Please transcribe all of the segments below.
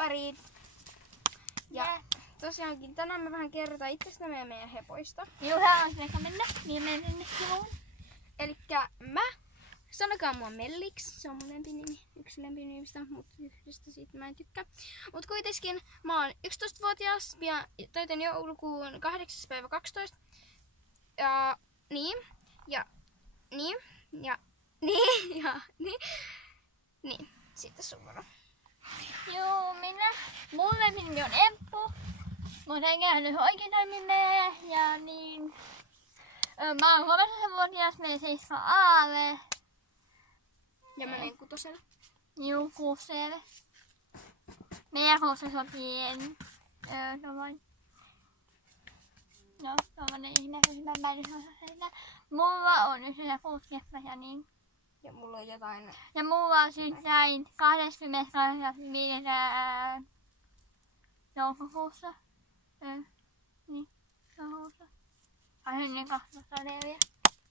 pariin. Ja tosiaankin tänään me vähän kerrotaan itsestämme ja meidän hepoista. Juha on aika mennä. Niin menen sinne sivuun. Elikkä mä, sanokaa mua Melliksi, se on mun lempinimi, yksi lempinimistä, mutta yhdestä siitä mä en tykkää. Mut kuitenkin mä oon 11-vuotias ja täytän joulukuun 8.12. Ja niin, siitä sun vuoro. Joo, mun lempinimi on Emppu. Mutta en käynyt oikein nimeä ja niin. Mä oon 13-vuotias, menen siis Aave. Ja mä menen 6. Juu, 6. Meidän koulussa sopii tommoinen. No, tommonen ihmeryhmä välissä. Mulla on 6 ja niin. Ja mulla on jotain. Ja mulla on synttäin 25. Toukokuussa. Niin, toukokuussa. 2004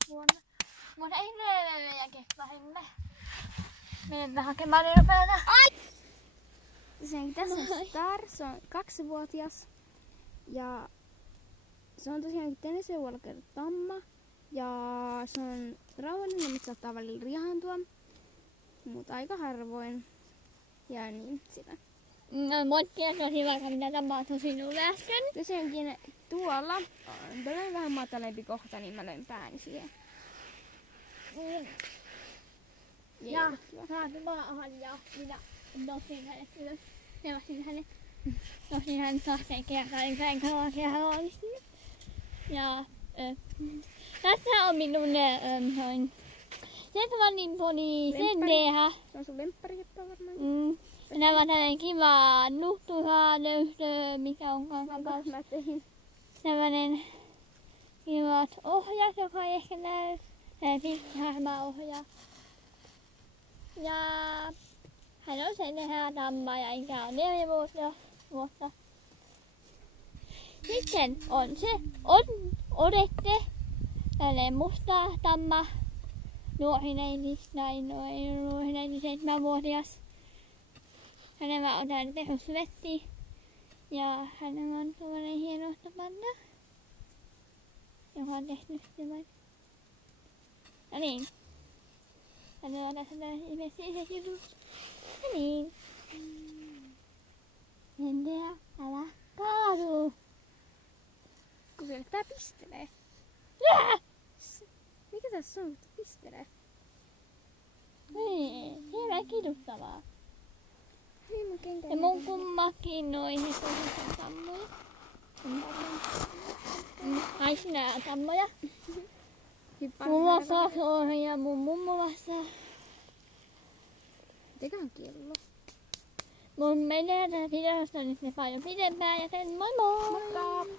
vuonna. Mutta ei leveä kestähimme. Menemme hakemaan nopeana. Ai! Tässä on Star, se on 2-vuotias. Ja se on tosiaan Teneseuvulla Tamma. Ja se on rauhallinen, mutta saattaa välillä riahantua. Mutta aika harvoin. Ja niin, sitä. No, monttia tosi vaikka mitä tapahtuu sinulle äsken. Tosiaankin tuolla on tällainen vähän matalempi kohta, niin mä löin pääni siihen. Ja saatu maahan ja minä nostin hänet ylös. Sevasin hänet. Nostin hänet 2 kertaa, niin sain kaloria onnistunut. Ja tässä on minun Setvanin poni Sendeha. Se on sun lemppariheppä varmaan. Nämä on tällainen kiva nuhtuhaanöyhtö, mikä on kanssa. Mä tein. Tällainen kivat ohjat, joka ei ehkä näy. Pikkihärmä ohjaa. Ja hän on Sendeha Tamma ja ikä on 4 vuotta. Sitten on se Odette, tällainen musta Tamma. Nuohineini 7-vuotias. Hänellä on täällä tehosvetti ja hänellä on tuollainen hieno panda, joka on tehnyt tämän. Ja niin. Hänellä on tässä ilmeisesti iset jutut. Ja niin. Sendeha, älä kaadu. Kun se tää pistelee. Mikä tässä on, että pistelee? Ei, hyvä kiduttavaa. Ei mä kenkään. Ja mun kummakin noihin toiset tammoja. Ai sinä tammoja. Mulla on ja mun mummolassa. Mitäköhän kello? Mun menee tästä videosta nyt ne paljon pidempään, joten moi moi! Moikka!